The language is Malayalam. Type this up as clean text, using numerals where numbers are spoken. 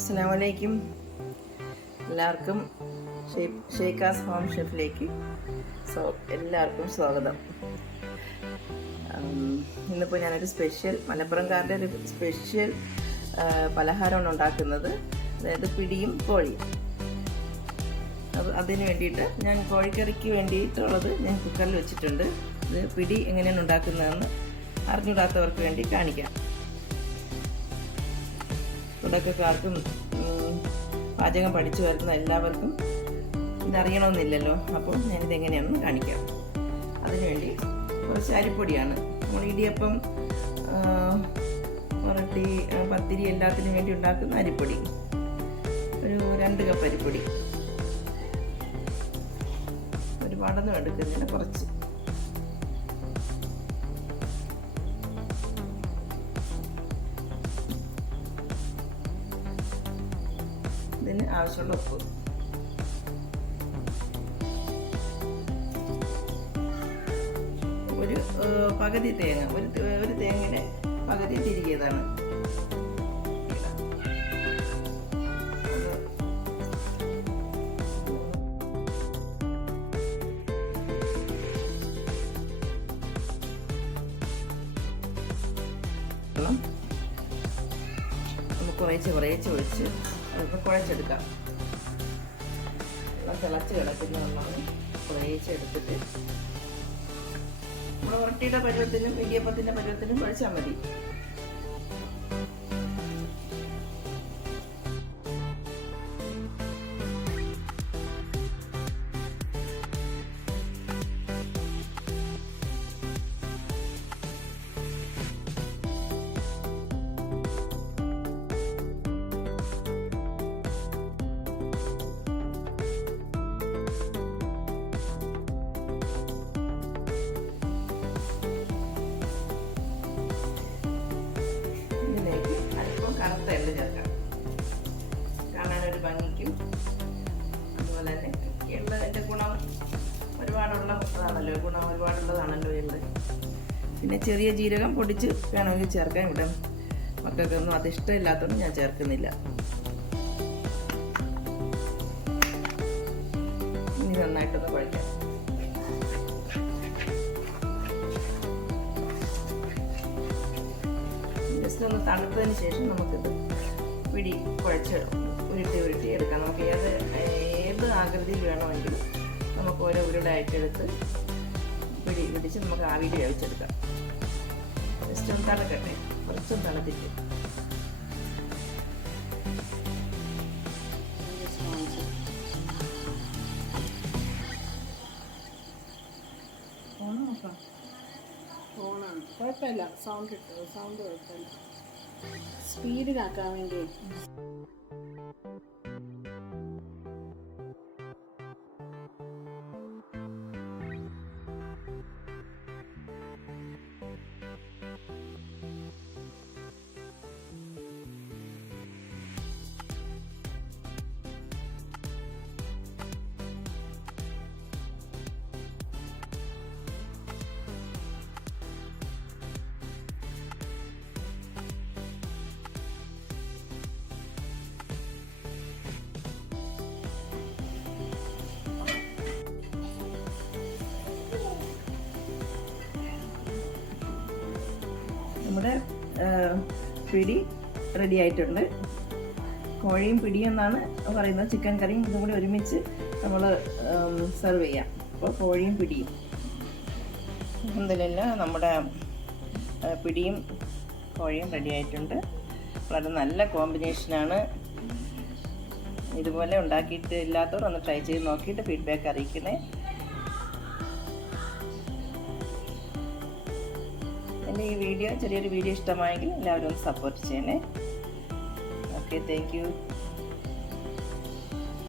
അസ്സലാമു അലൈക്കും. എല്ലാവർക്കും ഷെയ്ക്കാസ് ഹോം ഷെഫിലേക്ക് എല്ലാവർക്കും സ്വാഗതം. ഇന്നിപ്പോൾ ഞാനൊരു സ്പെഷ്യൽ മലപ്പുറംകാരുടെ ഒരു സ്പെഷ്യൽ പലഹാരമാണ് ഉണ്ടാക്കുന്നത്. അതായത് പിടിയും കോഴിയും. അതിന് വേണ്ടിയിട്ട് ഞാൻ കോഴിക്കറിക്ക് വേണ്ടിയിട്ടുള്ളത് ഞാൻ കുക്കറിൽ വെച്ചിട്ടുണ്ട്. ഇത് പിടി എങ്ങനെയാണ് ഉണ്ടാക്കുന്നതെന്ന് അറിഞ്ഞൂടാത്തവർക്ക് വേണ്ടി കാണിക്കാം. തുടക്കക്കാർക്കും പാചകം പഠിച്ചു വരുന്ന എല്ലാവർക്കും ഇതറിയണമെന്നില്ലല്ലോ. അപ്പോൾ ഞാനിതെങ്ങനെയാണെന്ന് കാണിക്കാം. അതിനുവേണ്ടി കുറച്ച് അരിപ്പൊടിയാണ്. നമ്മൾ ഇടിയപ്പം, പുരട്ടി, പത്തിരി എല്ലാത്തിനും വേണ്ടി ഉണ്ടാക്കുന്ന അരിപ്പൊടി. ഒരു 2 കപ്പ് അരിപ്പൊടി. ഒരുപാടൊന്നും എടുക്കുന്നില്ല, കുറച്ച്. ഇതിന് ആവശ്യമുള്ള ഉപ്പ്. ഒരു പകുതി തേങ്ങ, ഒരു തേങ്ങയുടെ പകുതി തിരികിയതാണ്. നമുക്ക് കുറേശ്ശെ ഒഴിച്ച് അതൊന്ന് കുഴച്ചെടുക്കാം. തിളച്ച് കിടക്കുന്ന വെള്ളമാണ് കുറേശ്ശെ എടുത്തിട്ട് നമ്മൾ ഉരട്ടിയുടെ പരുവത്തിനും ഇടിയപ്പത്തിൻ്റെ പരുവത്തിനും കുഴച്ചാൽ മതി. കറുത്ത എള്ള് ചേർക്കാം, കാണാനൊരു ഭംഗിക്കും. അതുപോലെ തന്നെ എള്ളതിൻ്റെ ഗുണം ഒരുപാടുള്ളതാണല്ലോ എള്ള്. പിന്നെ ചെറിയ ജീരകം പൊടിച്ച് വേണമെങ്കിൽ ചേർക്കാം. ഇവിടെ മക്കൾക്കൊന്നും അത് ഇഷ്ടമില്ലാത്തതുകൊണ്ട് ഞാൻ ചേർക്കുന്നില്ല. ഇനി നന്നായിട്ടൊന്ന് കുഴക്കാം. ജസ്റ്റ് ഒന്ന് തണുത്തതിന് ശേഷം നമുക്കിത് പിടി കുഴച്ച് ഉരുട്ടി എടുക്കാം. നമുക്ക് ഏത് ആകൃതിയിൽ വേണമെങ്കിലും നമുക്ക് ഓരോ ഉരുളായിട്ടെടുത്ത് പിടിച്ച് നമുക്ക് ആവിയിൽ വേവിച്ചെടുക്കാം. ജസ്റ്റ് ഒന്ന് തണുക്കട്ടെ, കുറച്ചൊന്ന് തണുത്തിട്ട്. ഫോണാണ്, കുഴപ്പമില്ല. സൗണ്ട് കുഴപ്പമില്ല. സ്പീഡിലാക്കാൻ വേണ്ടി. നമ്മുടെ പിടി റെഡി ആയിട്ടുണ്ട്. കോഴിയും പിടിയും എന്നാണ് പറയുന്നത്. ചിക്കൻ കറിയും ഇതും കൂടി ഒരുമിച്ച് നമ്മൾ സെർവ് ചെയ്യാം. അപ്പോൾ കോഴിയും പിടിയും എന്തില്ല, നമ്മുടെ പിടിയും കോഴിയും റെഡി ആയിട്ടുണ്ട്. വളരെ നല്ല കോമ്പിനേഷനാണ്. ഇതുപോലെ ഉണ്ടാക്കിയിട്ട് ഇല്ലാത്തവർ ഒന്ന് ട്രൈ ചെയ്ത് നോക്കിയിട്ട് ഫീഡ്ബാക്ക് അറിയിക്കണേ. എൻ്റെ ഈ ചെറിയൊരു വീഡിയോ ഇഷ്ടമായെങ്കിൽ എല്ലാവരും ഒന്ന് സപ്പോർട്ട് ചെയ്യണേ. Okay, thank you.